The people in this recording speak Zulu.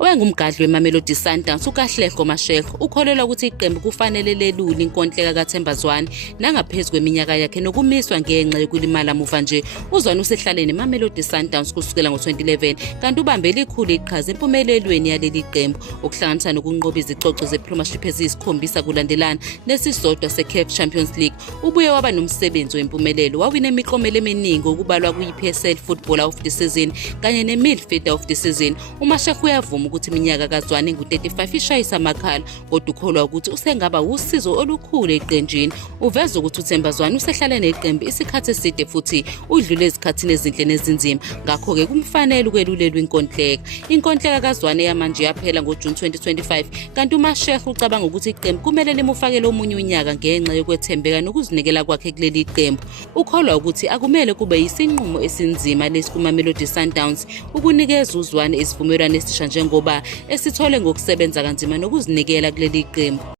Owengumgadli weMamelodi Sundowns uKatlego Mashego ukholelwa ukuthi iqembu kufanele lelule inkontileka kaThembazwane nangaphezu kweminyaka yakhe nokumiswa ngenxa yokulimala muva nje. uZwane usehlale neMamelodi Sundowns kusukela ngo-2011 kanti ubambele ikhulu iqhaza empumelelweni yaleli qembu okuhlanganisa nokunqoba izicoco ze-Premiership eziyisikhombisa kulandelana nesisodwa se-CAF Champions League. Ubuye waba nomsebenzi wempumelelo, wawina imiklomelo eminingi okubalwa kuyi-PSL Footballer of the Season kanye ne-Midfielder of the Season. uMashego uyavuma ukuthi iminyaka kaZwane ngu-35 ishayisa amakhala, kodwa ukholwa ukuthi usengaba usizo olukhulu eqenjini. Uveza ukuthi uThembazwane usehlale neqembu isikhathi eside futhi udlule ezikhathini ezinhle nezinzima, ngakho-ke kumfanele ukwelulelwa inkontileka. Inkontileka kaZwane yamanje yaphela ngoJuni 2025 kanti uMashego ucabanga ukuthi iqembu kumele limufakele omunye unyaka ngenxa yokwethembeka nokuzinikela kwakhe kuleli qembu. Ukholwa ukuthi akumele kube yisinqumo esinzima lesi kuMamelodi Sundowns ukunikeza uZwane isivumelwano esisha njengoba esithole ngokusebenza kanzima nokuzinikela kuleli qembu.